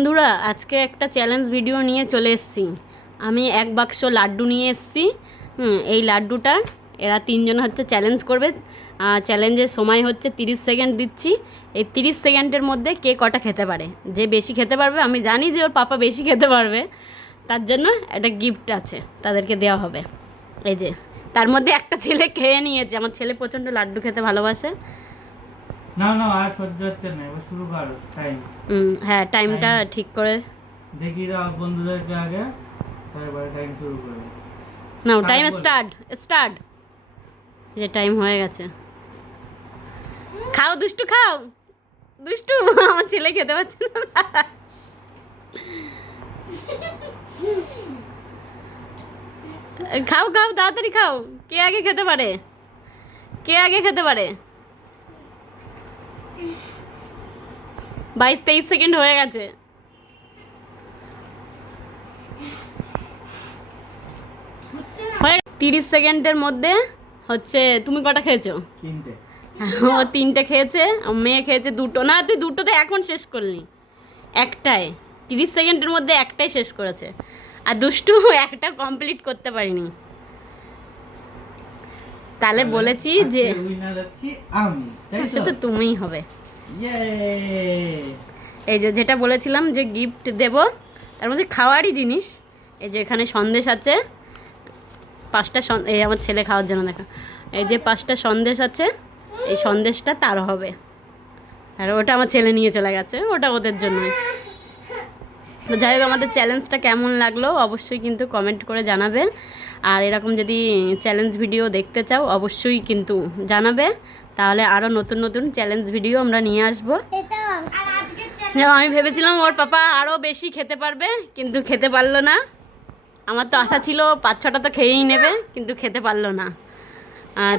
বন্ধুরা, আজকে একটা চ্যালেঞ্জ ভিডিও নিয়ে চলে এসেছি। আমি এক বাক্স লাড্ডু নিয়ে এসেছি। এই লাড্ডুটা এরা তিনজন হচ্ছে চ্যালেঞ্জ করবে। চ্যালেঞ্জের সময় হচ্ছে 30 সেকেন্ড দিচ্ছি। এই 30 সেকেন্ডের মধ্যে কে কটা খেতে পারে, যে বেশি খেতে পারবে, আমি জানি যে ওর পাপা বেশি খেতে পারবে, তার জন্য একটা গিফট আছে, তাদেরকে দেওয়া হবে। এই যে তার মধ্যে একটা ছেলে খেয়ে নিয়েছে। আমার ছেলে প্রচণ্ড লাড্ডু খেতে ভালোবাসে। না না আর সহ্য হচ্ছে না, এবার শুরু করো টাইম। হ্যাঁ, টাইমটা ঠিক করে দেখি দাও বন্ধুদেরকে আগে, তারপরে টাইম শুরু করো। নাও, টাইম স্টার্ট। যে টাইম হয়ে গেছে। খাও দুষ্টু, খাও দুষ্টু। আমার ছেলে খেতে পারছে না। খাও খাও, তাড়াতাড়ি খাও। কে আগে খেতে পারে? 22-23 সেকেন্ড হয়ে গেছে। 30 সেকেন্ডের মধ্যে হচ্ছে তুমি কটা খেয়েছো? 3টে। ও 3টে খেয়েছে, মেয়ে খেয়েছে 2টো। না, তুই 2টোতে এখন শেষ করলি। একটাই 30 সেকেন্ডের মধ্যে একটাই শেষ করেছে। আর দুষ্টু একটা কমপ্লিট করতে পারিনি। তাহলে বলেছি যে উইনার হচ্ছি আমি, তাই তো? সেটা তুমিই হবে। ইয়ে! এই যে যেটা বলেছিলাম যে গিফট দেব, তার মধ্যে খাওয়ারই জিনিস। এই যে এখানে সন্দেশ আছে 5টা। এই আমার ছেলে খাওয়ার জন্য, দেখো এই যে 5টা সন্দেশ আছে। এই সন্দেশটা তার হবে, আর ওটা আমার ছেলে নিয়ে চলে গেছে, ওটা ওদের জন্যই। তো যাই হোক, আমাদের চ্যালেঞ্জটা কেমন লাগলো অবশ্যই কিন্তু কমেন্ট করে জানাবে। আর এরকম যদি চ্যালেঞ্জ ভিডিও দেখতে চাও অবশ্যই কিন্তু জানাবে, তাহলে আরও নতুন নতুন চ্যালেঞ্জ ভিডিও আমরা নিয়ে আসবো। আমি ভেবেছিলাম ওর পাপা আরও বেশি খেতে পারবে, কিন্তু খেতে পারলো না। আমার তো আশা ছিল 5-6টা তো খেয়েই নেবে, কিন্তু খেতে পারলো না।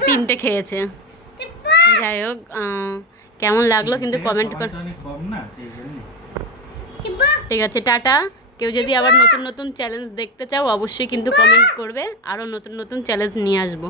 3টে খেয়েছে। যাই হোক, কেমন লাগলো কিন্তু কমেন্ট কর। অনেক কম না, সেই জন্য। ঠিক আছে, টাটা। কেউ যদি আবার নতুন নতুন চ্যালেঞ্জ দেখতে চাও অবশ্যই কিন্তু কমেন্ট করবে, আরও নতুন নতুন চ্যালেঞ্জ নিয়ে আসবো।